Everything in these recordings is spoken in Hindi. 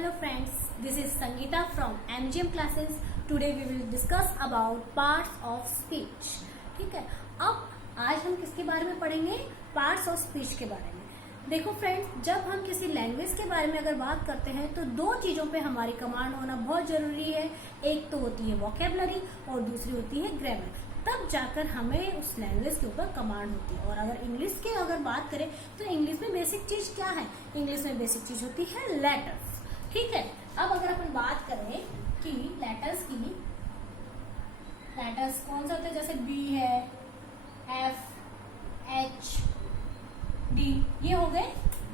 Hello friends, this is Sangeeta from MGM classes. Today we will discuss about parts of speech. ठीक है, अब आज हम किसके बारे में पढ़ेंगे? पार्ट्स ऑफ स्पीच के बारे में। देखो फ्रेंड्स, जब हम किसी लैंग्वेज के बारे में अगर बात करते हैं तो दो चीजों पे हमारी कमांड होना बहुत जरूरी है। एक तो होती है वोकेबलरी और दूसरी होती है ग्रामर। तब जाकर हमें उस लैंग्वेज के ऊपर कमांड होती है। और अगर इंग्लिश की अगर बात करें तो इंग्लिश में बेसिक चीज क्या है? इंग्लिश में बेसिक चीज होती है लेटर्स। ठीक है, अब अगर अपन बात करें कि लेटर्स की, लेटर्स कौन से होते हैं? जैसे बी है, एफ, एच, डी, ये हो गए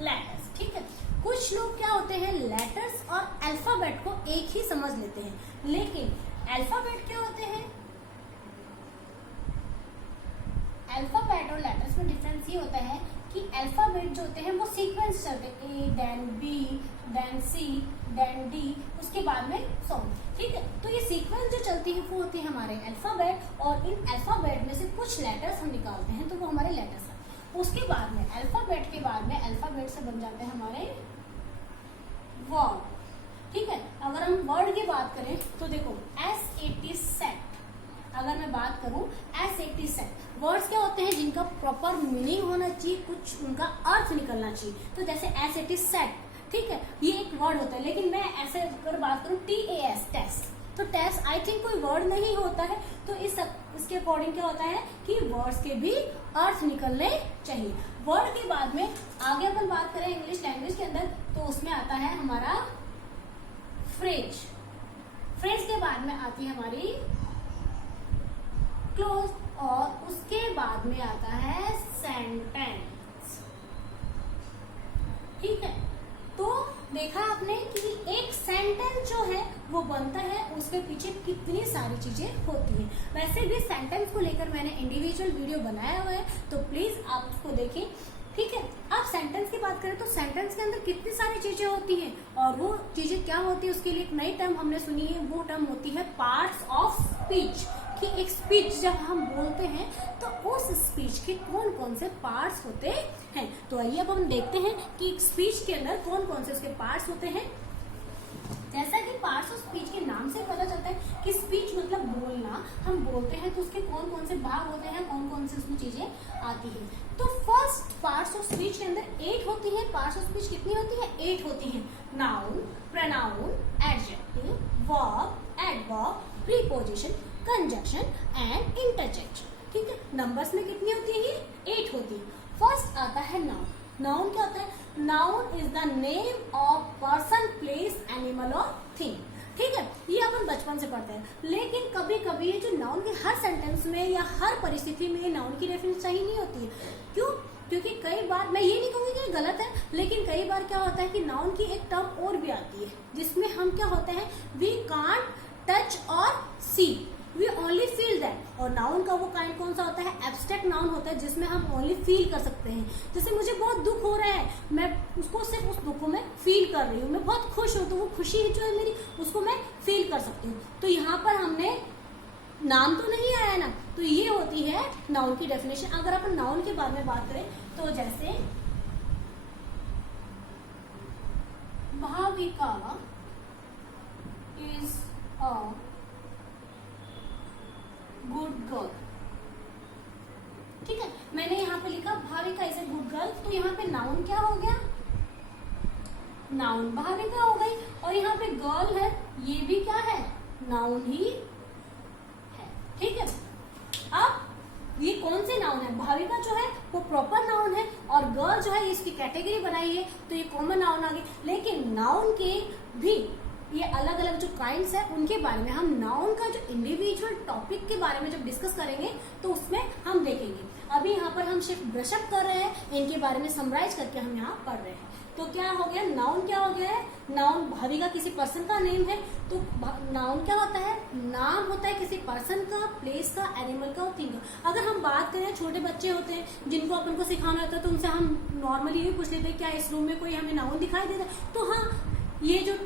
लेटर्स। ठीक है, कुछ लोग क्या होते हैं, लेटर्स और अल्फाबेट को एक ही समझ लेते हैं, लेकिन अल्फाबेट क्या होते हैं? अल्फाबेट और लेटर्स में डिफरेंस ये होता है कि अल्फाबेट जो होते हैं वो सीक्वेंस चलते हैं, A then B then C then D, उसके बाद में सॉन्ग। ठीक है, तो ये सीक्वेंस जो चलती है वो होती है हमारे अल्फाबेट, और इन अल्फाबेट में से कुछ लेटर्स हम निकालते हैं तो वो हमारे लेटर्स हैं। उसके बाद में अल्फाबेट के बाद में अल्फाबेट से बन जाते हैं हमारे वर्ड। ठीक है, अगर हम वर्ड की बात करें तो देखो S80 सेट, अगर मैं बात करूं S80 सेट, वर्ड्स क्या होते हैं जिनका प्रॉपर मीनिंग होना चाहिए, कुछ उनका अर्थ निकलना चाहिए। तो जैसे S80 सेट, ठीक है, ये एक वर्ड होता है, लेकिन मैं ऐसे अगर बात करूं TAS टेस्ट, तो टेस्ट आई थिंक कोई वर्ड नहीं होता है। तो इसके अकॉर्डिंग क्या होता है कि वर्ड्स के भी अर्थ निकलने चाहिए। वर्ड के बाद में आगे अपन बात करें इंग्लिश लैंग्वेज के अंदर तो उसमें आता है हमारा फ्रेज। फ्रेज के बाद में आती है हमारी क्लोज, और उसके बाद में आता है सेंटेंस। ठीक है, तो देखा आपने कि एक सेंटेंस जो है वो बनता है, उसके पीछे कितनी सारी चीजें होती हैं। वैसे भी सेंटेंस को लेकर मैंने इंडिविजुअल वीडियो बनाया हुआ है, तो प्लीज आप उसको देखें। ठीक है, अब सेंटेंस की बात करें तो सेंटेंस के अंदर कितनी सारी चीजें होती हैं, और वो चीजें क्या होती है उसके लिए एक नई टर्म हमने सुनी है, वो टर्म होती है पार्ट्स ऑफ स्पीच। कि एक स्पीच जब हम बोलते हैं तो उस स्पीच के कौन कौन से पार्ट्स होते हैं। तो आइए अब हम देखते हैं कि एक स्पीच के अंदर कौन कौन से उसके पार्ट्स होते हैं। जैसा कि पार्ट्स ऑफ स्पीच के नाम से पता चलता है कि स्पीच मतलब बोलना, हम बोलते हैं तो उसके कौन कौन से भाग होते हैं, कौन कौन से उसमें चीजें आती हैं। तो फर्स्ट पार्ट्स ऑफ स्पीच के अंदर 8 होती है। पार्ट्स ऑफ स्पीच कितनी होती है? 8 होती है। Noun, pronoun, adjective, verb, adverb, preposition, conjunction and interjection. ठीक है, नंबर्स में कितनी होती है? 8 होती है। फर्स्ट आता है नाउन। नाउन क्या होता है? Noun is the name of person, place, animal और थिंग। ठीक है, ये अपन बचपन से पढ़ते हैं, लेकिन कभी कभी ये जो नाउन के हर सेंटेंस में या हर परिस्थिति में नाउन की रेफरेंस सही नहीं होती है। क्यों? क्योंकि कई बार, मैं ये नहीं कहूंगी कि गलत है, लेकिन कई बार क्या होता है कि नाउन की एक टर्म और भी आती है जिसमें हम क्या होते हैं, वी कांट टच और सी, वी ओनली फील दैट। और नाउन का वो काइंड कौन सा होता है? एब्स्ट्रैक्ट नाउन होता है, जिसमें हम ओनली फील कर सकते हैं। जैसे मुझे बहुत दुख हो रहा है, मैं उसको सिर्फ उस दुख को मैं फील कर रही हूँ। मैं बहुत खुश हूँ तो वो खुशी जो है मेरी, उसको मैं फील कर सकती हूँ। तो यहाँ पर हमने नाम तो नहीं आया ना, तो ये होती है नाउन की डेफिनेशन। अगर अपन नाउन के बारे में बात करें तो जैसे Bhavika is a good girl. ठीक है, मैंने यहाँ पे लिखा Bhavika is a good girl, तो यहाँ पे नाउन क्या हो गया? नाउन भाविका हो गई, और यहाँ पे गर्ल है, ये भी क्या है? नाउन ही है। ठीक है, अब ये कौन से नाउन है? भाविका जो है वो प्रॉपर नाउन है, और गर्ल जो है इसकी कैटेगरी बनाई है तो ये कॉमन नाउन आ गई। लेकिन नाउन के भी ये अलग अलग जो काइंड्स है उनके बारे में हम नाउन का जो इंडिविजुअल टॉपिक के बारे में जब डिस्कस करेंगे तो उसमें हम देखेंगे। अभी यहाँ पर हम सिर्फ ब्रशअप कर रहे हैं, इनके बारे में समराइज करके हम यहाँ पढ़ रहे हैं। तो क्या हो गया? नाउन क्या हो गया है? नाउन भाविका किसी पर्सन का नेम है, तो नाउन क्या होता है? नाम होता है किसी पर्सन का, प्लेस का, एनिमल का और थिंग का। अगर हम बात करें, छोटे बच्चे होते हैं जिनको अपन को सिखाना होता है तो उनसे हम नॉर्मली ये पूछ लेते हैं क्या इस रूम में कोई हमें नाउन दिखाई देता है? तो हाँ, ये जो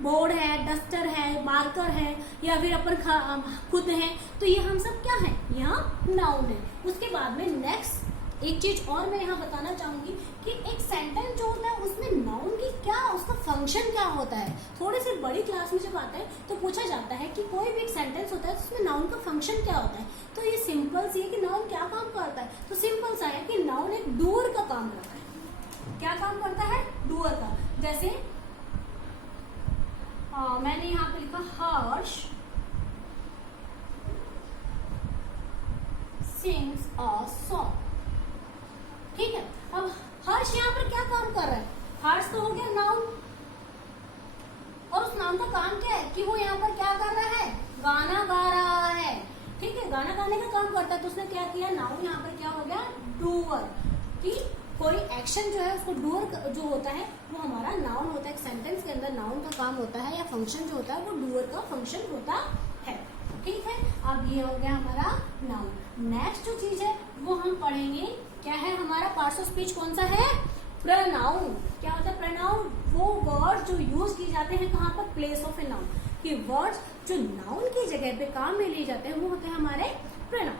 बोर्ड है, डस्टर है, मार्कर है, या फिर अपन खुद हैं, तो ये हम सब क्या है? यहाँ नाउन है। उसके बाद में नेक्स्ट एक चीज और मैं यहाँ बताना चाहूंगी कि एक सेंटेंस जो होता है उसमें नाउन की क्या, उसका फंक्शन क्या होता है। थोड़ी सी बड़ी क्लास में जब आता है तो पूछा जाता है कि कोई भी एक सेंटेंस होता है तो उसमें नाउन का फंक्शन क्या होता है। तो ये सिंपल सी है कि नाउन क्या काम करता है। तो सिंपल सा है कि नाउन एक डूअर का काम करता है। क्या काम करता है? डूअर का। जैसे मैंने यहाँ पे लिखा हर्ष सिंग्स अ सॉन्ग। ठीक है, अब हर्ष यहाँ पर क्या काम कर रहा है? हर्ष तो हो गया नाउन, और उस नाउन का काम क्या है कि वो यहाँ पर क्या कर रहा है? गाना गा रहा है। ठीक है, गाना गाने का काम करता है। तो उसने क्या किया? नाउन यहाँ पर क्या हो गया? डूअर। कि कोई एक्शन जो है उसको डूअर जो होता है वो हमारा नाउन होता है। एक सेंटेंस के अंदर नाउन का काम होता है या फंक्शन जो होता है वो डूअर का फंक्शन होता है। ठीक है, अब ये हो गया हमारा नाउन। नेक्स्ट जो चीज है वो हम पढ़ेंगे, क्या है हमारा पार्ट्स ऑफ स्पीच? कौन सा है? प्रोनाउन। क्या होता है प्रोनाउन? वो वर्ड जो यूज किए जाते हैं कहाँ पर? Place of a noun. कि वर्ड्स जो नाउन की जगह पे काम में लिए जाते हैं वो होते हैं हमारे प्रोनाउन।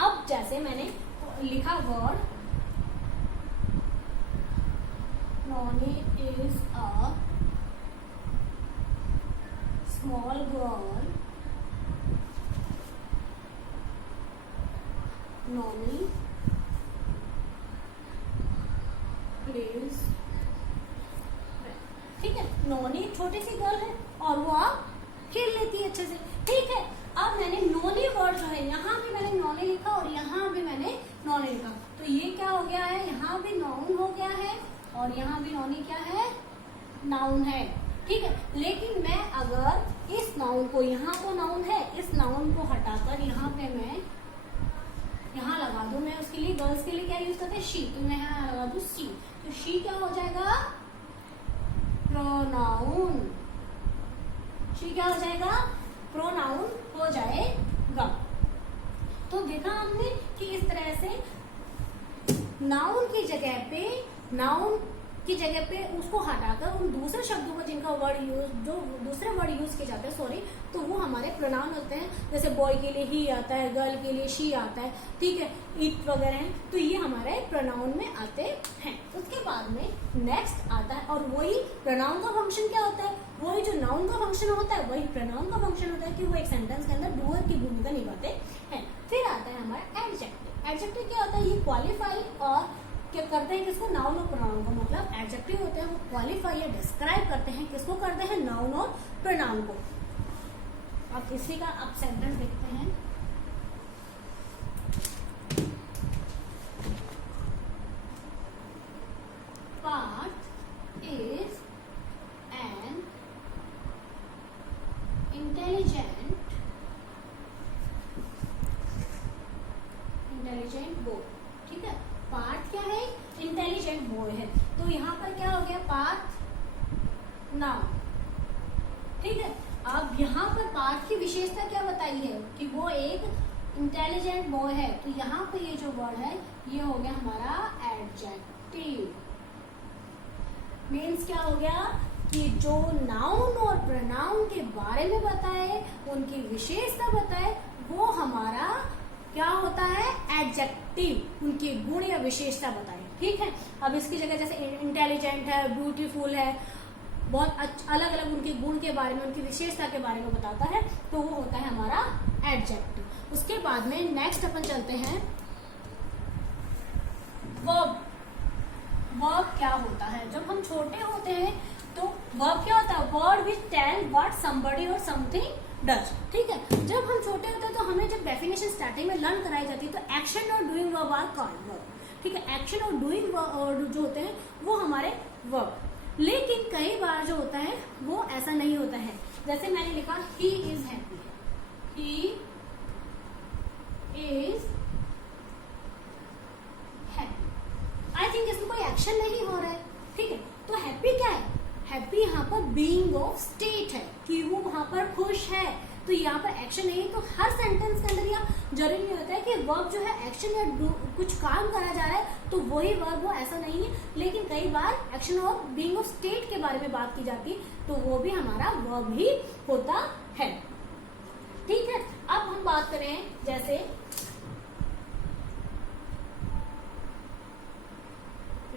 अब जैसे मैंने लिखा word Noni is a small girl. Noni plays. ठीक है, नोनी छोटी सी गर्ल है और वो आप खेल लेती है अच्छे से। ठीक है, अब मैंने नोनी वर्ड जो है यहाँ भी मैंने नोनी लिखा और यहाँ भी मैंने नोनी लिखा। तो ये क्या हो गया है? यहाँ भी नाउन हो गया है और यहाँ भी नोनी क्या है? नाउन है। ठीक है, लेकिन मैं अगर इस नाउन को, यहाँ तो नाउन है, इस नाउन को हटाकर यहाँ पे मैं यहाँ लगा दूं, मैं उसके लिए गर्ल्स के लिए क्या यूज करते हैं? शी। तो मैं यहाँ लगा दूं सी, तो शी क्या हो जाएगा? प्रोनाउन। शी क्या हो जाएगा? प्रोनाउन हो जाएगा। तो देखा हमने कि इस तरह से नाउन की जगह पे उसको हटाकर उन दूसरे शब्दों को जिनका वर्ड यूज, जो दूसरे वर्ड यूज किए जाते हैं तो वो हमारे प्रोनाउन होते हैं। जैसे बॉय के लिए ही आता है, गर्ल के लिए शी आता है। ठीक है, इट वगैरह है, तो ये हमारे प्रोनाउन में आते हैं। उसके बाद में नेक्स्ट आता है, और वही प्रोनाउन का फंक्शन क्या होता है? वही जो नाउन का फंक्शन होता है वही प्रोनाउन का फंक्शन होता है कि वो एक सेंटेंस के अंदर डूअर की भूमिका निभाते हैं। फिर आता है हमारा एडजेक्टिव। एडजेक्टिव क्या होता है? ये क्वालिफाई और क्या करते हैं किसको? नाउन और प्रोनाउन को। मतलब एडजेक्टिव होते हैं वो क्वालिफाई या डिस्क्राइब करते हैं किसको? करते हैं नाउन और प्रोनाउन को। अब इसी का आप सेंटेंस देखते हैं। Parth is an intelligent boy. ठीक है, पार्थ क्या है? इंटेलिजेंट बॉय है। तो यहाँ पर क्या हो गया? पार्थ नाउन। ठीक है, अब यहाँ पर पार्थ की विशेषता क्या बताई है? कि वो एक इंटेलिजेंट बॉय है। तो यहाँ पर ये जो वर्ड है ये हो गया हमारा एडजेक्टिव। मीन्स क्या हो गया? कि जो नाउन और प्रोनाउन के बारे में बताए, उनकी विशेषता बताए, वो हमारा क्या होता है? एडजेक्टिव। उनके गुण या विशेषता बताए। ठीक है, अब इसकी जगह जैसे इंटेलिजेंट है, ब्यूटीफुल है, बहुत अलग अलग उनके गुण के बारे में, उनकी विशेषता के बारे में बताता है, तो वो होता है हमारा एडजेक्टिव। उसके बाद में नेक्स्ट अपन चलते हैं वर्ब। वर्ब क्या होता है? जब हम छोटे होते हैं तो वर्ब क्या होता है? Word which tell what somebody or something does. ठीक है, जब हम छोटे होते हैं तो हमें जब डेफिनेशन स्टार्टिंग में लर्न कराई जाती है तो action or doing verb are called verb. ठीक है, एक्शन और डूइंग जो होते हैं वो हमारे वर्ब। लेकिन कई बार जो होता है वो ऐसा नहीं होता है। जैसे मैंने लिखा he is happy, he is happy. I think इसमें कोई एक्शन नहीं हो रहा है। ठीक है, तो हैप्पी क्या है? हैप्पी यहाँ पर बीइंग ऑफ स्टेट है कि वो वहां पर खुश है। तो यहाँ पर एक्शन नहीं है। तो हर सेंटेंस के अंदर यह जरूरी नहीं होता है कि वर्ब जो है एक्शन या कुछ काम करा जा रहा है तो वही वर्ब हो, ऐसा नहीं है। लेकिन कई बार एक्शन और बीइंग ऑफ स्टेट के बारे में बात की जाती है तो वो भी हमारा वर्ब ही होता है। ठीक है, अब हम बात करें जैसे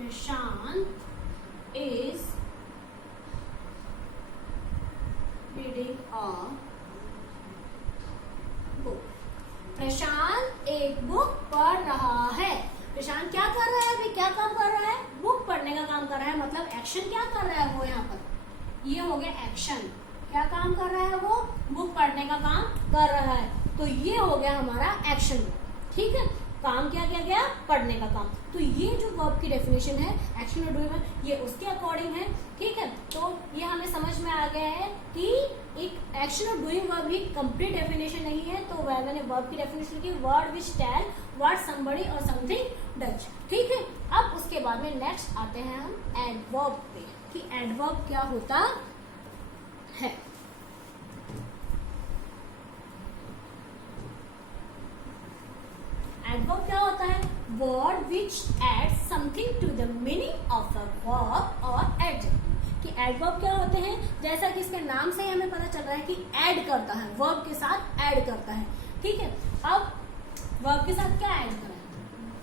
प्रशांत इज रीडिंग अ बुक। प्रशांत एक बुक पढ़ रहा है। प्रशांत क्या कर रहा है? अभी क्या काम कर रहा है? बुक पढ़ने का काम कर रहा है। मतलब एक्शन क्या कर रहा है वो यहाँ पर? ये हो गया एक्शन। क्या काम कर रहा है वो? बुक पढ़ने का काम कर रहा है। तो ये हो गया हमारा एक्शन। ठीक है, काम क्या किया गया? पढ़ने का काम। तो ये जो वर्ब की डेफिनेशन है एक्शन और डूइंग, ये उसके अकॉर्डिंग है। ठीक है, तो ये हमें समझ में आ गया है कि एक एक्शन और डूइंग वर्ब ही कंप्लीट डेफिनेशन नहीं है। तो वह मैंने वर्ब की डेफिनेशन की, word which tell what somebody or something does. ठीक है, अब उसके बाद में नेक्स्ट आते हैं हम एडवर्ब पे कि एडवर्ब क्या होता है। एडवर्ब क्या होता है? Word which add something to the meaning of a verb or adjective. कि एडवर्ब क्या होते हैं? जैसा कि इसके नाम से ही हमें पता चल रहा है कि ऐड करता है, वर्ब के साथ ऐड करता है। ठीक है, अब वर्ब के साथ क्या ऐड करें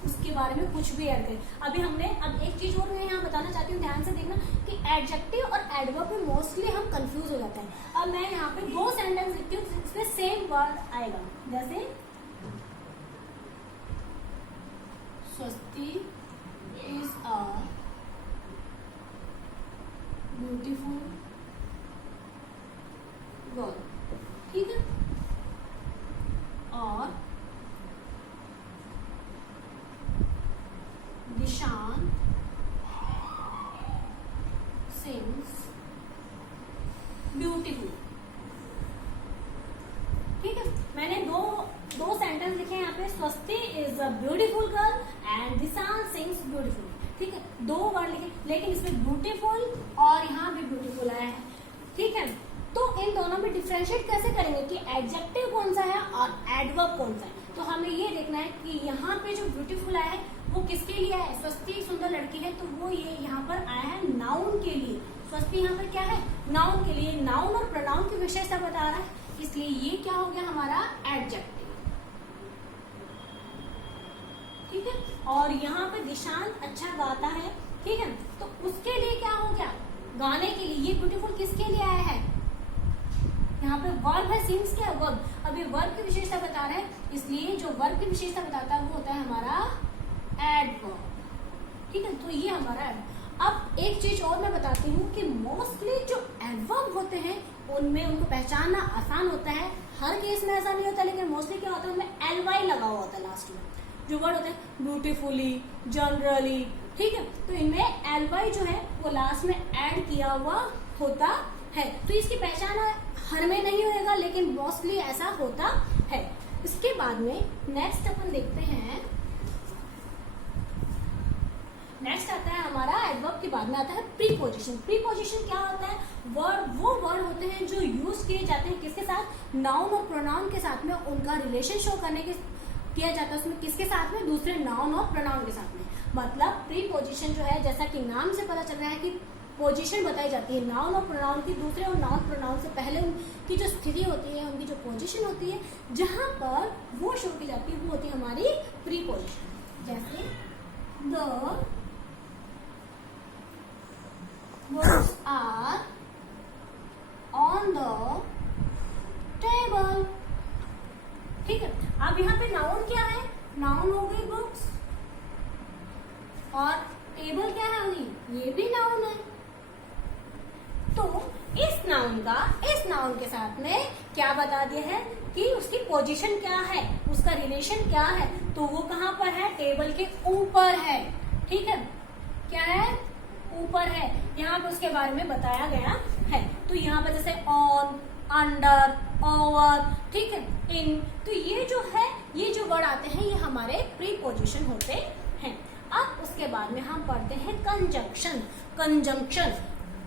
उसके बारे में कुछ भी ऐड करें। अभी हमने अब एक चीज और मैं यहाँ बताना चाहती हूँ, ध्यान से देखना कि एडजेक्टिव और एडवर्ब में मोस्टली हम कंफ्यूज हो जाते हैं। अब मैं यहाँ पे दो सेंटेंस लिखती हूँ, इसमें सेम वर्ड आएगा। जैसे स्वस्ति इज अ ब्यूटीफुल गर्ल। ठीक है, और निशांत सिंग्स ब्यूटीफुल। ठीक है, मैंने दो सेंटेंस लिखे हैं यहाँ पे, स्वस्ति is a beautiful girl and Nishant sings beautiful. ठीक है, दो वर्ड लिखे, लेकिन इसमें ब्यूटीफुल और यहाँ भी ब्यूटीफुल आया है। ठीक है, तो इन दोनों में डिफरेंशिएट कैसे करेंगे कि एडजेक्टिव कौन सा है और एडवर्ब कौन सा है। तो हमें ये देखना है कि यहाँ पे जो ब्यूटीफुल आया है वो किसके लिए आया है? स्वस्ति एक सुंदर लड़की है, तो वो ये यहाँ पर आया है नाउन के लिए। स्वस्ति यहाँ पर क्या है? नाउन के लिए। नाउन और प्रोनाउन की विशेषता बता रहा है, इसलिए ये क्या हो गया हमारा? एडजेक्टिव। ठीक है, और यहाँ पे निशांत अच्छा गाता है। ठीक है, तो उसके लिए क्या हो गया? गाने के लिए। ये ब्यूटीफुल किसके लिए आया है? यहाँ पे वर्ब है, सिंग्स क्या है? वर्ब। अब ये वर्ब की विशेषता बता रहा है, इसलिए जो वर्ब की विशेषता बताता है वो होता है हमारा एडवर्ब। ठीक है, तो ये हमारा एडवर्ब। अब एक चीज और मैं बताती हूँ कि मोस्टली जो एडवर्ब होते हैं उनमें उनको पहचानना आसान होता है। हर केस में ऐसा नहीं होता, लेकिन मोस्टली क्या होता है उनमें एलवाई लगा हुआ होता है लास्ट में। जो वर्ड होते हैं ब्यूटीफुली, जनरली। ठीक है, तो इनमें एलवाई जो है वो लास्ट में ऐड किया हुआ होता है। तो इसकी पहचान हर में नहीं होएगा, लेकिन मोस्टली ऐसा होता है। इसके बाद में नेक्स्ट अपन देखते हैं, नेक्स्ट आता है हमारा एडवर्ब के बाद में आता है प्रीपोजिशन। प्रीपोजिशन क्या होता है? वर्ड, वो वर्ड होते हैं जो यूज किए जाते हैं किसके साथ? नाउन और प्रोनाउन के साथ में। उनका रिलेशन शो करने के किया जाता है उसमें किसके साथ में? दूसरे नाउन और प्रोनाउन के साथ में। मतलब प्रीपोजिशन जो है, जैसा कि नाम से पता चल रहा है कि पोजीशन बताई जाती है नाउन और प्रोनाउन की, दूसरे और नाउन प्रोनाउन से पहले उनकी जो स्थिति होती है, उनकी जो पोजीशन होती है, जहां पर वो शो की जाती है वो होती है हमारी प्रीपोजिशन। जैसे the books are on the table। ठीक है, अब यहाँ पे नाउन क्या है? नाउन हो गई बुक्स, और टेबल क्या है हुई? ये भी नाउन है। तो इस नाउन के साथ में क्या बता दिया है कि उसकी पोजीशन क्या है, उसका रिलेशन क्या है? तो वो कहाँ पर है? टेबल के ऊपर है। ठीक है, क्या है? ऊपर है। यहाँ पे उसके बारे में बताया गया है। तो यहाँ पर जैसे ऑन, अंडर, ओवर, ठीक है, इन, तो ये जो है, ये जो वर्ड आते हैं ये हमारे प्रीपोजिशन होते हैं। अब उसके बाद में हम पढ़ते हैं कंजंक्शन। कंजंक्शन,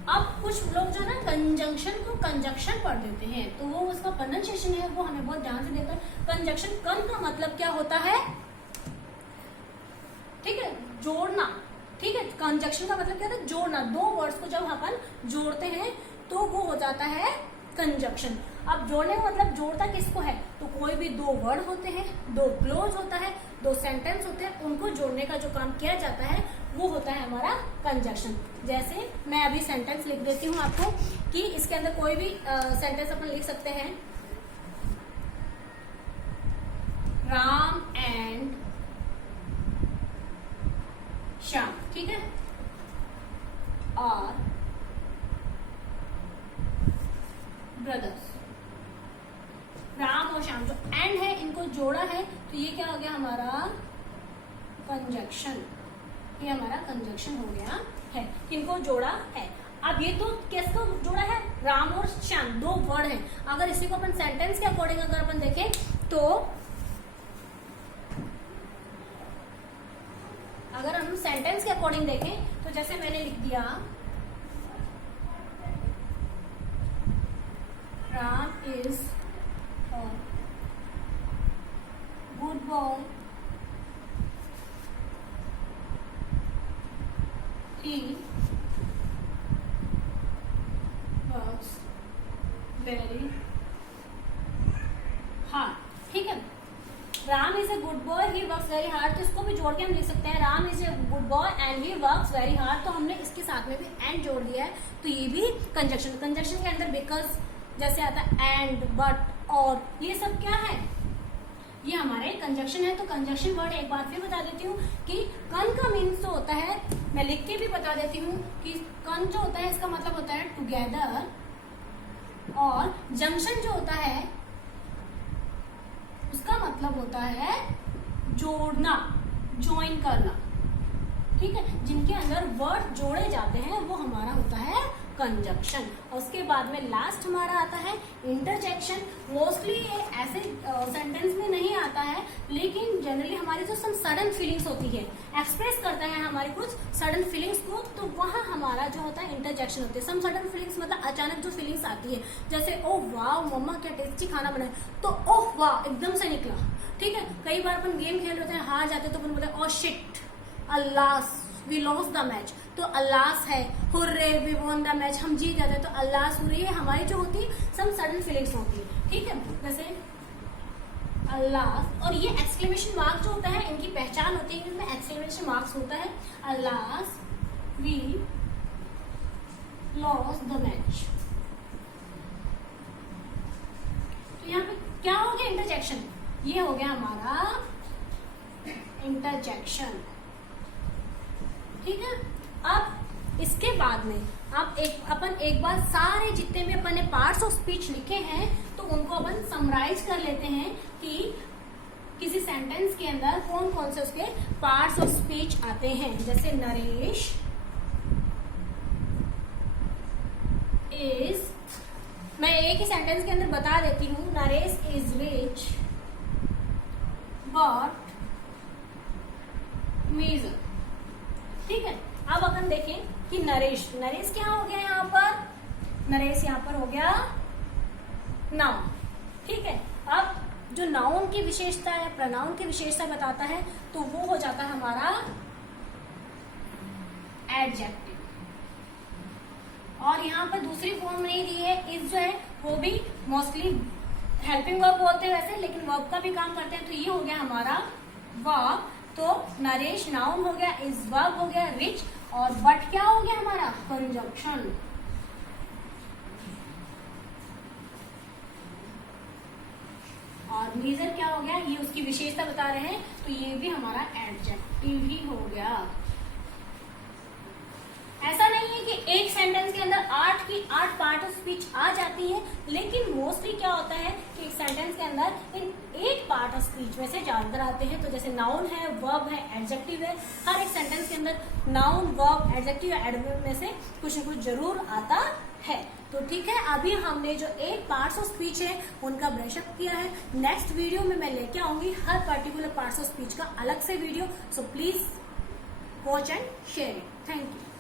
अब कुछ लोग जो ना कंजंक्शन को कंजक्शन पढ़ देते हैं, तो वो उसका प्रोनाउंसिएशन है वो हमें बहुत ध्यान से देखना है। कंजक्शन, कन का मतलब क्या होता है? ठीक है, जोड़ना। ठीक है, कंजक्शन का मतलब क्या होता है? जोड़ना। दो वर्ड्स को जब अपन जोड़ते हैं तो वो हो जाता है कंजक्शन। अब जोड़ने का मतलब जोड़ता किसको है? तो कोई भी दो वर्ड होते हैं, दो क्लोज होता है, दो सेंटेंस होते हैं, उनको जोड़ने का जो काम किया जाता है वो होता है हमारा कंजक्शन। जैसे मैं अभी सेंटेंस लिख देती हूँ आपको कि इसके अंदर कोई भी सेंटेंस अपन लिख सकते हैं। राम एंड श्याम, ठीक है, और ब्रदर्स। राम और श्याम जो एंड है इनको जोड़ा है तो ये क्या हो गया हमारा कंजक्शन। ये हमारा कंजक्शन हो गया है, किनको जोड़ा है। अब ये तो किसको जोड़ा है, राम और श्याम, दो वर्ड हैं। अगर इसी को अपन सेंटेंस के अकॉर्डिंग अगर अपन देखें तो अगर हम सेंटेंस के अकॉर्डिंग देखें तो जैसे मैंने लिख दिया Ram is a good boy, he works very hard, ठीक है। Ram is a good boy, he works very hard, तो इसको भी जोड़ के हम लिख सकते हैं Ram is a good boy and he works very hard. तो हमने इसके साथ में भी एंड जोड़ दिया है, तो ये भी कंजक्शन। कंजक्शन के अंदर बिकॉज जैसे आता है एंड, बट, और, ये सब क्या है, ये हमारे कंजक्शन है। तो कंजक्शन वर्ड एक बार फिर बता देती हूँ कि कन का मीन्स जो होता है, मैं लिख के भी बता देती हूँ कि कन जो होता है इसका मतलब होता है टुगेदर, और जंक्शन जो होता है उसका मतलब होता है जोड़ना, ज्वाइन करना, ठीक है। जिनके अंदर वर्ड जोड़े जाते हैं वो हमारा होता है कंजक्शन। और उसके बाद में लास्ट हमारा आता है इंटरजेक्शन। मोस्टली ऐसे सेंटेंस में नहीं आता है, लेकिन जनरली हमारी जो सम सडन फीलिंग्स होती है, एक्सप्रेस करता है हमारी कुछ सडन फीलिंग्स को, तो वहाँ हमारा जो होता है इंटरजेक्शन होती है। सम सडन फीलिंग्स मतलब अचानक जो फीलिंग्स आती है, जैसे ओह वाह मम्मा क्या टेस्टी खाना बनाए, तो ओह वाह एकदम से निकला, ठीक है। कई बार अपन गेम खेल रहे हैं, हार जाते तो अपन बोलते oh shit alas we lost the match, तो अल्लास है, hurray we won the match, हम जीत जाते हैं, तो अल्लास हुर्रे, ये हमारी जो होती है सम सडन फीलिंग्स होती है, ठीक है। जैसे अल्लास, और ये एक्सक्लेमेशन मार्क जो होता है इनकी पहचान होती है, इनमें एक्सक्लेमेशन मार्क्स होता है। अल्लास वी लॉस्ट द मैच, तो यहाँ पे क्या हो गया इंटरजेक्शन, ये हो गया हमारा इंटरजेक्शन, ठीक है। अब इसके बाद में अपन एक बार सारे जितने भी अपन ने पार्ट्स ऑफ स्पीच लिखे हैं तो उनको अपन समराइज कर लेते हैं कि किसी सेंटेंस के अंदर कौन कौन से उसके पार्ट्स ऑफ स्पीच आते हैं। जैसे नरेश इज, मैं एक ही सेंटेंस के अंदर बता देती हूँ, Naresh is rich but miser, ठीक है। अब अपन देखें कि नरेश, नरेश क्या हो गया यहाँ पर, नरेश यहाँ पर हो गया नाउन, ठीक है। अब जो नाउन की विशेषता है, प्रोनाउन की विशेषता बताता है, तो वो हो जाता है हमारा एडजेक्टिव। और यहाँ पर दूसरी फॉर्म नहीं दी है, इस जो है वो भी मोस्टली हेल्पिंग वर्ब होते हैं वैसे, लेकिन वर्ब का भी काम करते हैं, तो ये हो गया हमारा वर्ब। तो नरेश नाउन हो गया, इज वर्ब हो गया, रिच, और बट क्या हो गया हमारा कंजक्शन। और मीजर क्या हो गया, ये उसकी विशेषता बता रहे हैं, तो ये भी हमारा एडजेक्टिव ही हो गया। ऐसा नहीं है कि एक सेंटेंस के अंदर 8 पार्ट ऑफ स्पीच आ जाती है, लेकिन मोस्टली क्या होता है कि एक सेंटेंस के अंदर इन 8 पार्ट ऑफ स्पीच में से ज्यादातर आते हैं। तो जैसे नाउन है, वर्ब है, एडजेक्टिव है, हर एक सेंटेंस के अंदर नाउन, वर्ब, एडजेक्टिव, एडवर्ब में से कुछ न कुछ जरूर आता है। तो ठीक है, अभी हमने जो 8 पार्ट्स ऑफ स्पीच है उनका ब्रशअप किया है। नेक्स्ट वीडियो में मैं लेके आऊंगी हर पर्टिकुलर पार्ट्स ऑफ स्पीच का अलग से video. So please watch and share it. Thank you.